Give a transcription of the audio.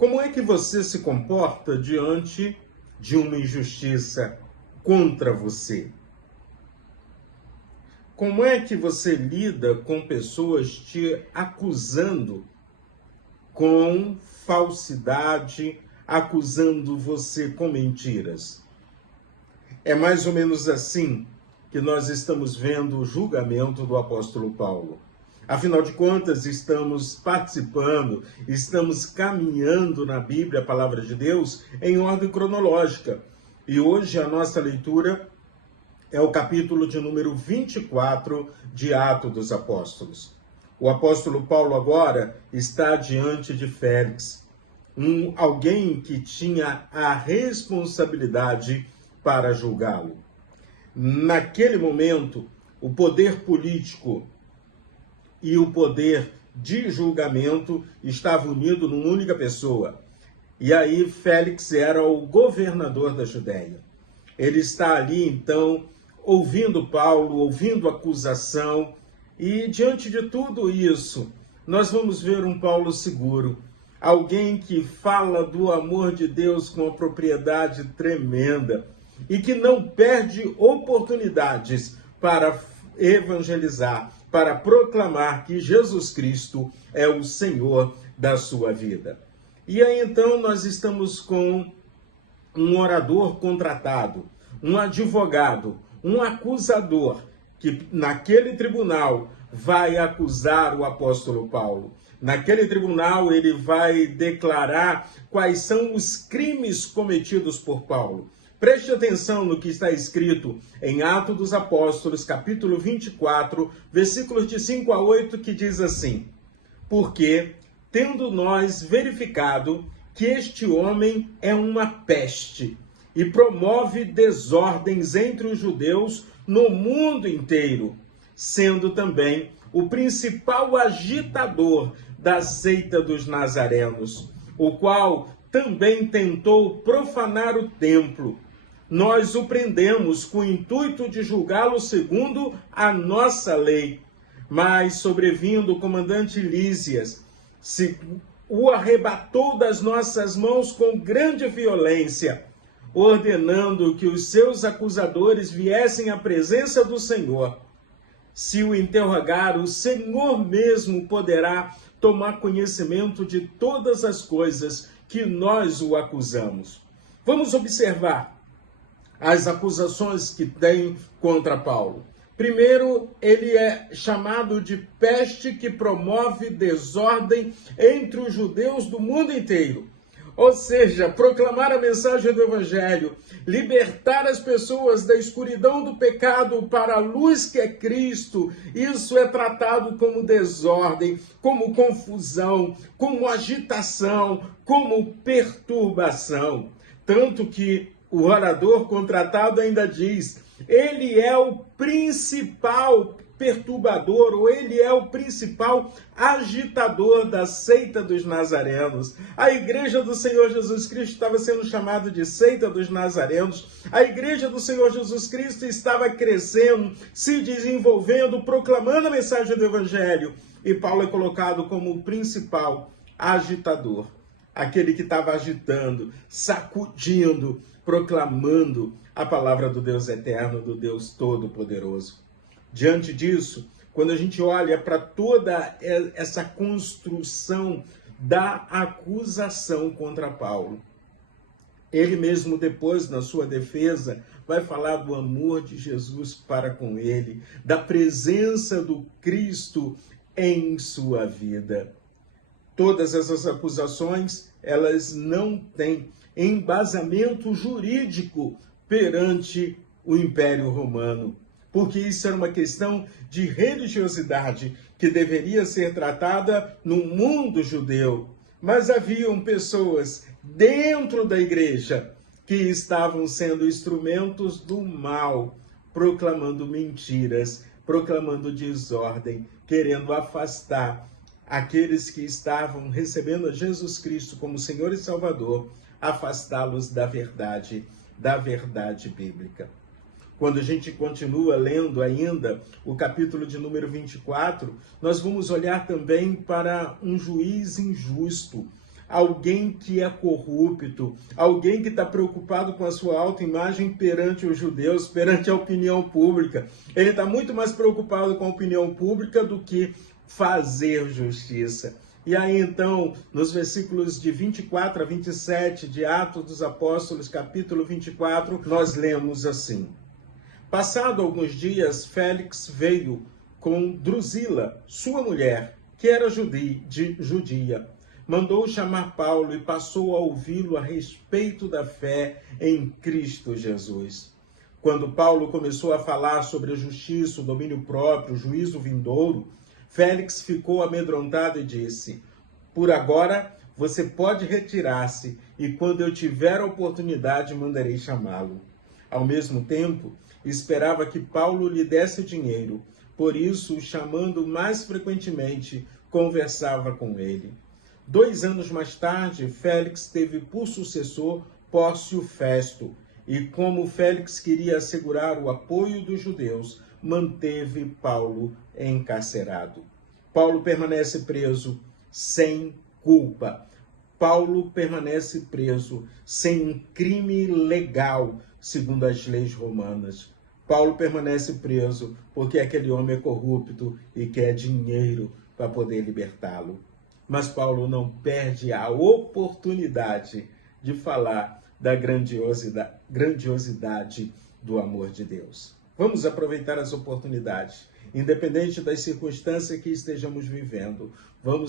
Como é que você se comporta diante de uma injustiça contra você? Como é que você lida com pessoas te acusando com falsidade, acusando você com mentiras? É mais ou menos assim que nós estamos vendo o julgamento do apóstolo Paulo. Afinal de contas, estamos participando, estamos caminhando na Bíblia, a palavra de Deus, em ordem cronológica. E hoje a nossa leitura é o capítulo de número 24 de Atos dos Apóstolos. O apóstolo Paulo agora está diante de Félix, alguém que tinha a responsabilidade para julgá-lo. Naquele momento, o poder político e o poder de julgamento estavam unidos numa única pessoa. E aí Félix era o governador da Judéia. Ele está ali, então, ouvindo Paulo, ouvindo a acusação, e diante de tudo isso, nós vamos ver um Paulo seguro, alguém que fala do amor de Deus com uma propriedade tremenda e que não perde oportunidades para evangelizar, para proclamar que Jesus Cristo é o Senhor da sua vida. E aí então nós estamos com um orador contratado, um advogado, um acusador, que naquele tribunal vai acusar o apóstolo Paulo. Naquele tribunal ele vai declarar quais são os crimes cometidos por Paulo. Preste atenção no que está escrito em Atos dos Apóstolos, capítulo 24, versículos de 5 a 8, que diz assim: porque, tendo nós verificado que este homem é uma peste e promove desordens entre os judeus no mundo inteiro, sendo também o principal agitador da seita dos nazarenos, o qual também tentou profanar o templo, nós o prendemos com o intuito de julgá-lo segundo a nossa lei. Mas, sobrevindo o comandante Lísias, o arrebatou das nossas mãos com grande violência, ordenando que os seus acusadores viessem à presença do Senhor. Se o interrogar, o Senhor mesmo poderá tomar conhecimento de todas as coisas que nós o acusamos. Vamos observar as acusações que tem contra Paulo. Primeiro, ele é chamado de peste que promove desordem entre os judeus do mundo inteiro. Ou seja, proclamar a mensagem do Evangelho, libertar as pessoas da escuridão do pecado para a luz que é Cristo, isso é tratado como desordem, como confusão, como agitação, como perturbação. Tanto que o orador contratado ainda diz: ele é o principal perturbador, ou ele é o principal agitador da seita dos nazarenos. A igreja do Senhor Jesus Cristo estava sendo chamada de seita dos nazarenos. A igreja do Senhor Jesus Cristo estava crescendo, se desenvolvendo, proclamando a mensagem do Evangelho. E Paulo é colocado como o principal agitador, aquele que estava agitando, sacudindo, proclamando a palavra do Deus eterno, do Deus todo-poderoso. Diante disso, quando a gente olha para toda essa construção da acusação contra Paulo, ele mesmo depois, na sua defesa, vai falar do amor de Jesus para com ele, da presença do Cristo em sua vida. Todas essas acusações, elas não têm embasamento jurídico perante o Império Romano, porque isso era uma questão de religiosidade que deveria ser tratada no mundo judeu. Mas haviam pessoas dentro da igreja que estavam sendo instrumentos do mal, proclamando mentiras, proclamando desordem, querendo afastar aqueles que estavam recebendo a Jesus Cristo como Senhor e Salvador, afastá-los da verdade bíblica. Quando a gente continua lendo ainda o capítulo de número 24, nós vamos olhar também para um juiz injusto, alguém que é corrupto, alguém que está preocupado com a sua autoimagem perante os judeus, perante a opinião pública. Ele está muito mais preocupado com a opinião pública do que fazer justiça. E aí então, nos versículos de 24 a 27 de Atos dos Apóstolos, capítulo 24, nós lemos assim: Passado alguns dias, Félix veio com Drusila, sua mulher, que era judia. Mandou chamar Paulo e passou a ouvi-lo a respeito da fé em Cristo Jesus. Quando Paulo começou a falar sobre a justiça, o domínio próprio, o juízo vindouro, Félix ficou amedrontado e disse: Por agora você pode retirar-se, e quando eu tiver a oportunidade mandarei chamá-lo. Ao mesmo tempo, esperava que Paulo lhe desse dinheiro, por isso, chamando mais frequentemente, conversava com ele. 2 anos mais tarde, Félix teve por sucessor Pórcio Festo, e como Félix queria assegurar o apoio dos judeus, manteve Paulo encarcerado. Paulo permanece preso sem culpa. Paulo permanece preso sem um crime legal, segundo as leis romanas. Paulo permanece preso porque aquele homem é corrupto e quer dinheiro para poder libertá-lo. Mas Paulo não perde a oportunidade de falar da grandiosidade do amor de Deus. Vamos aproveitar as oportunidades, independente das circunstâncias que estejamos vivendo. Vamos